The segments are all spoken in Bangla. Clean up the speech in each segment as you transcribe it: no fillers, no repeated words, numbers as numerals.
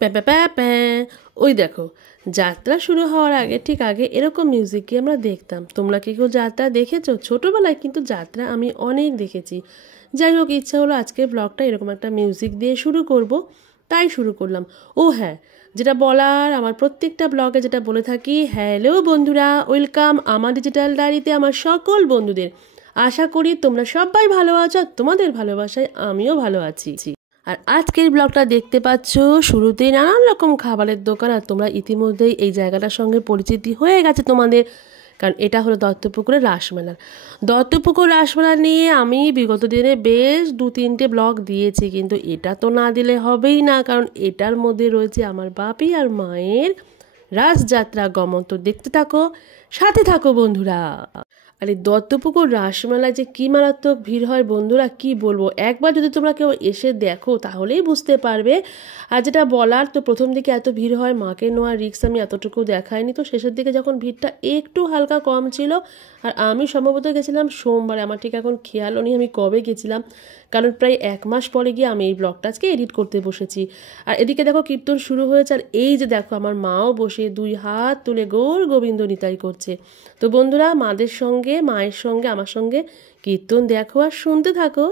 প্যা প্যা প্যা প্যা। ওই দেখো, যাত্রা শুরু হওয়ার আগে ঠিক আগে এরকম মিউজিকই আমরা দেখতাম। তোমরা কি কেউ যাত্রা দেখেছো? ছোটোবেলায় কিন্তু যাত্রা আমি অনেক দেখেছি। যাই হোক, ইচ্ছা হলো আজকে ব্লগটা এরকম একটা মিউজিক দিয়ে শুরু করব, তাই শুরু করলাম। ও হ্যাঁ, যেটা বলার, আমার প্রত্যেকটা ব্লগে যেটা বলে থাকি, হ্যালো বন্ধুরা, ওয়েলকাম আমার ডিজিটাল ডায়েরিতে আমার সকল বন্ধুদের। আশা করি তোমরা সবাই ভালো আছো, তোমাদের ভালোবাসায় আমিও ভালো আছি। আর আজকের ব্লগটা দেখতে পাচ্ছ, শুরুতেই নানান রকম খাবারের দোকান, আর তোমরা ইতিমধ্যেই এই জায়গাটার সঙ্গে পরিচিতি হয়ে গেছে তোমাদের, কারণ এটা হলো দত্তপুকুরের রাসমেলা। দত্তপুকুর রাসমেলা নিয়ে আমি বিগত দিনে বেশ 2-3টে ব্লগ দিয়েছি, কিন্তু এটা তো না দিলে হবেই না, কারণ এটার মধ্যে রয়েছে আমার বাপি আর মায়ের রাসযাত্রা গমন। তো দেখতে থাকো, সাথে থাকো বন্ধুরা। আর এই দত্তপুকুর রাসমেলায় যে কী মারাত্মক ভিড় হয় বন্ধুরা, কি বলবো। একবার যদি তোমরা কেউ এসে দেখো তাহলেই বুঝতে পারবে। আর যেটা বলার, তো প্রথম দিকে এত ভিড় হয়, মাকে নেওয়ার রিস্ক আমি এতটুকু দেখাইনি। তো শেষের দিকে যখন ভিড়টা একটু হালকা কম ছিল, আর আমি সম্ভবত গেছিলাম সোমবারে, আমার ঠিক এখন খেয়ালও নেই আমি কবে গেছিলাম, কারণ প্রায় 1 মাস পরে গিয়ে আমি এই ব্লগটা আজকে এডিট করতে বসেছি। আর এদিকে দেখো কীর্তন শুরু হয়েছে, আর এই যে দেখো আমার মাও বসে 2 হাত তুলে গৌর গোবিন্দ নিতাই করছে। তো বন্ধুরা, মায়ের সঙ্গে আমার সঙ্গে কীর্তন দেখো আর শুনতে থাকো।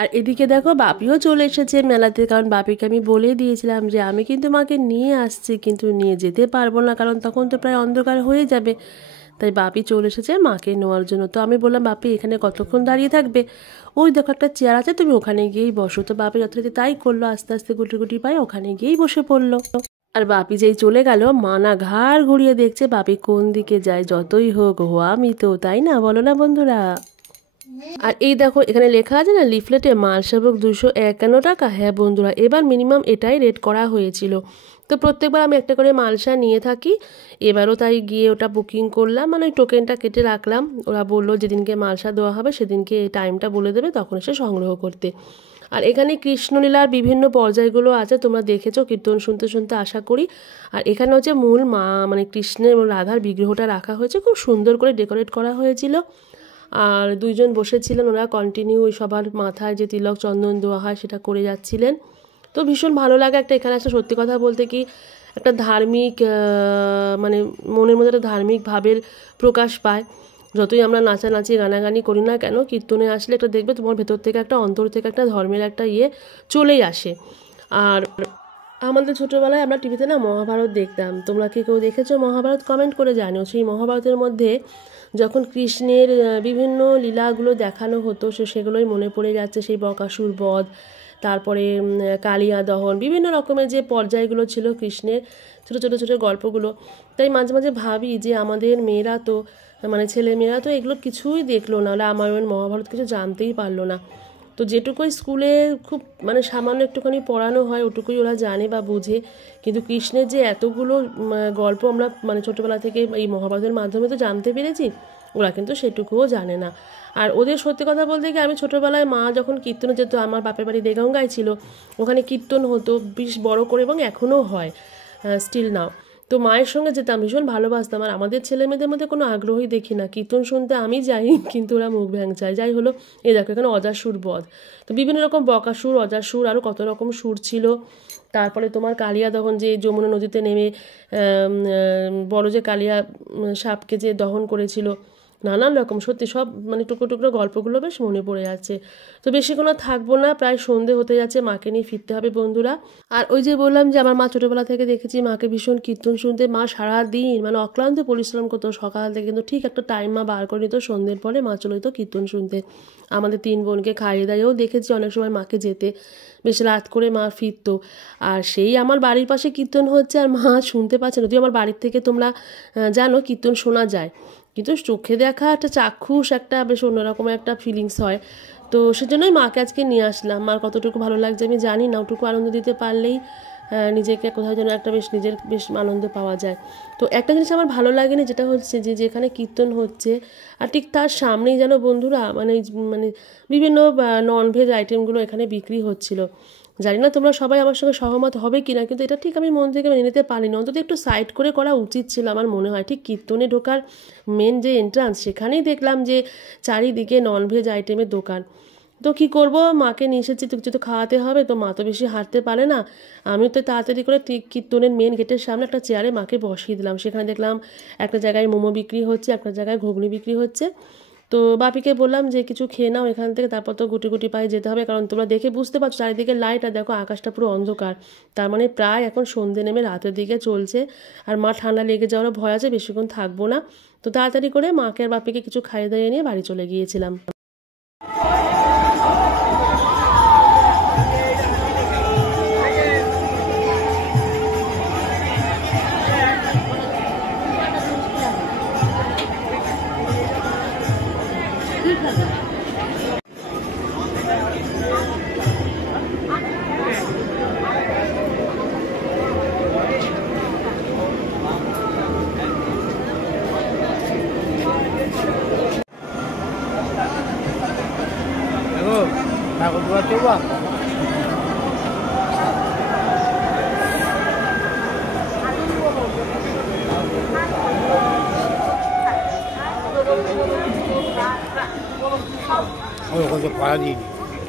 আর এদিকে দেখো বাপিও চলে এসেছে মেলাতে, কারণ বাপিকে আমি বলে দিয়েছিলাম যে আমি কিন্তু মাকে নিয়ে আসছি, কিন্তু নিয়ে যেতে পারবো না, কারণ তখন তো প্রায় অন্ধকার হয়ে যাবে। তাই বাপি চলে এসেছে মাকে নেওয়ার জন্য। তো আমি বললাম, বাপি এখানে কতক্ষণ দাঁড়িয়ে থাকবে? ওই দেখো একটা চেয়ার আছে, তুমি ওখানে গিয়েই বসো। তো বাপি যথারীতি তাই করলো, আস্তে আস্তে গুটি গুটি পায়ে ওখানে গিয়েই বসে পড়লো। আর বাপি যেই চলে গেল, মা না ঘাড় ঘুরিয়ে দেখছে বাপি কোন দিকে যায়। যতই হোক হো আমি তো, তাই না, বলো না বন্ধুরা? আর এই দেখো এখানে লেখা আছে না লিফলেটে, মালসাভোগ 251 টাকা। হ্যাঁ বন্ধুরা, এবার মিনিমাম এটাই রেট করা হয়েছিল। তো প্রত্যেকবার আমি একটা করে মালসা নিয়ে থাকি, এবারও তাই গিয়ে ওটা বুকিং করলাম, মানে ওই টোকেনটা কেটে রাখলাম। ওরা বললো যেদিনকে মালসা দেওয়া হবে সেদিনকে টাইমটা বলে দেবে, তখন এসে সংগ্রহ করতে। আর এখানে কৃষ্ণলীলার বিভিন্ন পর্যায়গুলো আছে, তোমরা দেখেছো কীর্তন শুনতে শুনতে আশা করি। আর এখানে হচ্ছে মূল মা মানে কৃষ্ণের এবং রাধার বিগ্রহটা রাখা হয়েছে, খুব সুন্দর করে ডেকোরেট করা হয়েছিল। আর 2জন বসেছিলেন, ওরা কন্টিনিউ ওই সবার মাথায় যে তিলক চন্দন দেওয়া হয় সেটা করে যাচ্ছিলেন। তো ভীষণ ভালো লাগে একটা এখানে আসলে, সত্যি কথা বলতে কি একটা ধার্মিক মানে মনের মধ্যে একটা ধার্মিক ভাবের প্রকাশ পায়। যতই আমরা নাচানাচি গানাগানি করি না কেন, কীর্তনে আসলে একটা দেখবে তোমার ভেতর থেকে একটা, অন্তর থেকে একটা ধর্মের একটা চলেই আসে। আর আমাদের ছোটোবেলায় আমরা টিভিতে না মহাভারত দেখতাম। তোমরা কি কেউ দেখেছো মহাভারত? কমেন্ট করে জানিও। সেই মহাভারতের মধ্যে যখন কৃষ্ণের বিভিন্ন লীলাগুলো দেখানো হতো, সেগুলোই মনে পড়ে যাচ্ছে। সেই বকাসুর বধ, তারপরে কালিয়া দহন, বিভিন্ন রকমের যে পর্যায়গুলো ছিল কৃষ্ণের, ছোটো ছোটো ছোটো গল্পগুলো। তাই মাঝে মাঝে ভাবি যে আমাদের মেয়েরা তো, মানে ছেলে মেয়েরা তো এগুলো কিছুই দেখলো না, রামায়ণ মহাভারত কিছু জানতেই পারলো না। তো যেটুকুই স্কুলে খুব মানে সামান্য একটুখানি পড়ানো হয়, ওটুকুই ওরা জানে বা বুঝে। কিন্তু কৃষ্ণের যে এতগুলো গল্প আমরা মানে ছোটোবেলা থেকে এই মহাভারতের মাধ্যমে তো জানতে পেরেছি, ওরা কিন্তু সেটুকুও জানে না। আর ওদের সত্যি কথা বলতে গিয়ে, আমি ছোটোবেলায় মা যখন কীর্তনে যেত, আমার বাপের বাড়ি দেগঙ্গায় ছিল, ওখানে কীর্তন হতো বেশ বড় করে, এবং এখনও হয় স্টিল নাও। তো মায়ের সঙ্গে যেতাম, ভীষণ ভালোবাসতাম। আর আমাদের ছেলে মেয়েদের মধ্যে কোনো আগ্রহই দেখি না, কীর্তন শুনতে আমি যাই কিন্তু ওরা মুখ ভ্যাংচায়। যাই হলো, এ দেখো এখানে অজাসুর বধ, তো বিভিন্ন রকম বকাসুর, অজাসুর, আরও কত রকম সুর ছিল। তারপরে তোমার কালিয়া দহন, যে যমুনা নদীতে নেমে বড় যে কালিয়া সাপকে যে দহন করেছিল, নানান রকম, সত্যি সব মানে টুকরো টুকরো গল্পগুলো বেশ মনে পড়ে যাচ্ছে। তো বেশিক্ষণ আর থাকবো না, প্রায় সন্ধে হতে যাচ্ছে, মাকে নিয়ে ফিরতে হবে বন্ধুরা। আর ওই যে বললাম যে আমার মা ছোটোবেলা থেকে দেখেছি মাকে ভীষণ কীর্তন শুনতে, মা সারাদিন মানে অক্লান্ত পরিশ্রম করতো সকাল থেকে, কিন্তু ঠিক একটা টাইম মা বার করে নিত, সন্ধ্যের পরে মা চলে যেত কীর্তন শুনতে। আমাদের 3 বোনকে খাইয়ে দাইয়েও দেখেছি অনেক সময় মাকে যেতে, বেশ রাত করে মা ফিরতো। আর সেই আমার বাড়ির পাশে কীর্তন হচ্ছে আর মা শুনতে পাচ্ছে না। যদিও আমার বাড়ির থেকে তোমরা জানো কীর্তন শোনা যায়, কিন্তু চোখে দেখা একটা চাক্ষুষ একটা বেশ অন্যরকম একটা ফিলিংস হয়। তো সেজন্যই মাকে আজকে নিয়ে আসলাম। মার কতটুকু ভালো লাগছে আমি জানি না, ওটুকু আনন্দ দিতে পারলেই নিজেকে কোথাও যেন একটা বেশ নিজের বেশ আনন্দ পাওয়া যায়। তো একটা জিনিস আমার ভালো লাগেনি, যেটা হচ্ছে যে যেখানে কীর্তন হচ্ছে আর ঠিক তার সামনেই যেন বন্ধুরা মানে মানে বিভিন্ন ননভেজ আইটেমগুলো এখানে বিক্রি হচ্ছিল। জানি না তোমরা সবাই আমার সঙ্গে সহমত হবে কিনা, কিন্তু এটা ঠিক আমি মন থেকে মেনে নিতে পারিনি। অন্তত একটু সাইড করে করা উচিত ছিল আমার মনে হয়। ঠিক কীর্তনে ঢোকার মেন যে এন্ট্রান্স, সেখানেই দেখলাম যে চারিদিকে ননভেজ আইটেমের দোকান। তো কী করবো, মাকে নিয়ে এসেছি তো কিছু তো খাওয়াতে হবে, তো মা তো বেশি হাঁটতে পারে না। আমিও তো তাড়াতাড়ি করে ঠিক কীর্তনের মেন গেটের সামনে একটা চেয়ারে মাকে বসিয়ে দিলাম। সেখানে দেখলাম একটা জায়গায় মোমো বিক্রি হচ্ছে, একটা জায়গায় ঘুগনি বিক্রি হচ্ছে। তো বাপিকে বললাম যে কিছু খেয়ে নাও এখান থেকে, তারপর তো গুটি গুটি পায়ে যেতে হবে, কারণ তোমরা দেখে বুঝতে পারছো চারিদিকে লাইট, আর দেখো আকাশটা পুরো অন্ধকার। তার মানে প্রায় এখন সন্ধ্যে নেমে রাতের দিকে চলছে। আর মা ঠান্ডা লেগে যাওয়ারও ভয় আছে, বেশিক্ষণ থাকবো না। তো তাড়াতাড়ি করে মাকে আর বাপিকে কিছু খাইয়ে দাইয়ে নিয়ে বাড়ি চলে গিয়েছিলাম। Takut buat coba. Oh, kau cepat ni.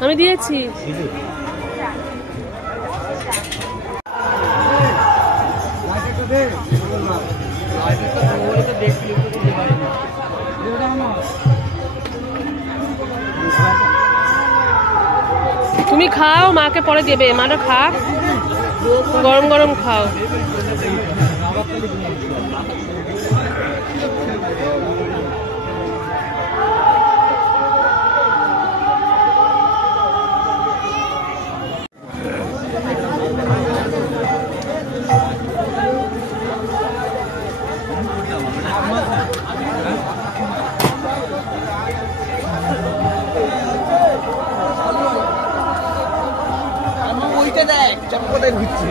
আমি দিয়েছি। তুমি খাও, মাকে পরে দেবে, মাটা খা, গরম গরম খাও। কোথায় ঘুরছে?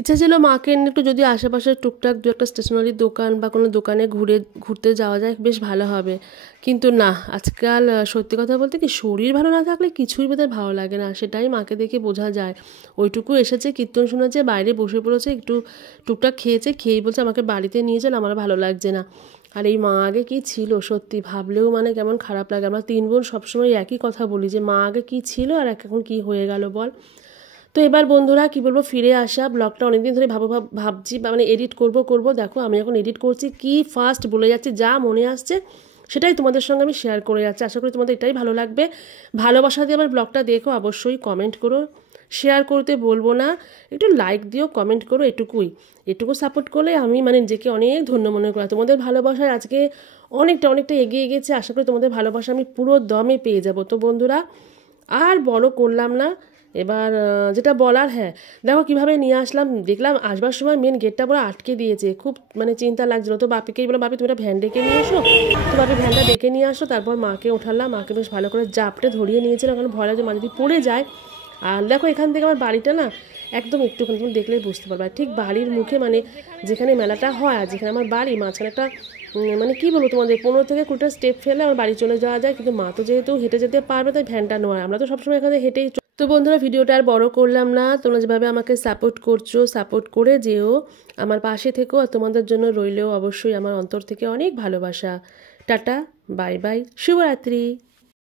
ইচ্ছা ছিল মাকে নিয়ে একটু যদি আশেপাশে টুকটাক দু একটা স্টেশনারির দোকান বা কোনো দোকানে ঘুরতে যাওয়া যায়, বেশ ভালো হবে। কিন্তু না, আজকাল সত্যি কথা বলতে কি, শরীর ভালো না থাকলে কিছুই বোধহয় ভালো লাগে না, সেটাই মাকে দেখে বোঝা যায়। ওইটুকু এসেছে, কীর্তন শুনেছে, বাইরে বসে পড়েছে, একটু টুকটাক খেয়েছে, খেয়েই বলছে আমাকে বাড়িতে নিয়ে চল, আমার ভালো লাগছে না। আর এই মা আগে কী ছিল সত্যি ভাবলেও মানে কেমন খারাপ লাগে। আমরা 3 বোন সবসময় একই কথা বলি যে মা আগে কী ছিল আর এখন কী হয়ে গেল বল। তো এবার বন্ধুরা কী বলবো, ফিরে আসা ব্লগটা অনেকদিন ধরে ভাবছি মানে এডিট করব। দেখো আমি এখন এডিট করছি, কি ফাস্ট বলে যাচ্ছি, যা মনে আসছে সেটাই তোমাদের সঙ্গে আমি শেয়ার করে যাচ্ছি। আশা করি তোমাদের এটাই ভালো লাগবে। ভালোবাসা দিয়ে আমার ব্লগটা দেখো, অবশ্যই কমেন্ট করো, শেয়ার করতে বলবো না, একটু লাইক দিও, কমেন্ট করো, এটুকু সাপোর্ট করলে আমি মানে নিজেকে অনেক ধন্য মনে করি। তোমাদের ভালোবাসায় আজকে অনেকটা এগিয়ে গেছে। আশা করি তোমাদের ভালোবাসা আমি পুরো দমে পেয়ে যাব। তো বন্ধুরা আর বড় করলাম না, এবার যেটা বলার, হ্যাঁ দেখো কীভাবে নিয়ে আসলাম, দেখলাম আসবার সময় মেন গেটটা পুরো আটকে দিয়েছে, খুব মানে চিন্তা লাগছিলো। তো বাপিকেই বললাম, বাপি তুমি একটা ভ্যান ডেকে নিয়ে এসো। তো বাপি ভ্যানটা ডেকে নিয়ে আসো, তারপর মাকে ওঠালাম, মাকে বেশ ভালো করে জাপটে ধরিয়ে নিয়েছিলাম, কারণ ভয় লাগে মা যদি পড়ে যায়। আর দেখো এখান থেকে আমার বাড়িটা না একদম একটুখানি, তুমি দেখলেই বুঝতে পারবে, ঠিক বাড়ির মুখে, মানে যেখানে মেলাটা হয় আর যেখানে আমার বাড়ি মাঝখানে একটা মানে কী বলবো তোমাদের, 15 থেকে 20টা স্টেপ ফেলে আমার বাড়ি চলে যাওয়া যায়। কিন্তু মা তো যেহেতু হেঁটে যেতে পারবে, তাই ভ্যানটা নয়, আমরা তো সবসময় এখানে হেঁটেই। তো বন্ধুরা ভিডিওটা আর বড় করলাম না, তোমরা যেভাবে আমাকে সাপোর্ট করছো, সাপোর্ট করে যেও, আমার পাশে থেকো, আর তোমাদের জন্য রইলেও অবশ্যই আমার অন্তর থেকে অনেক ভালোবাসা। টাটা, বাই বাই, শুভরাত্রি।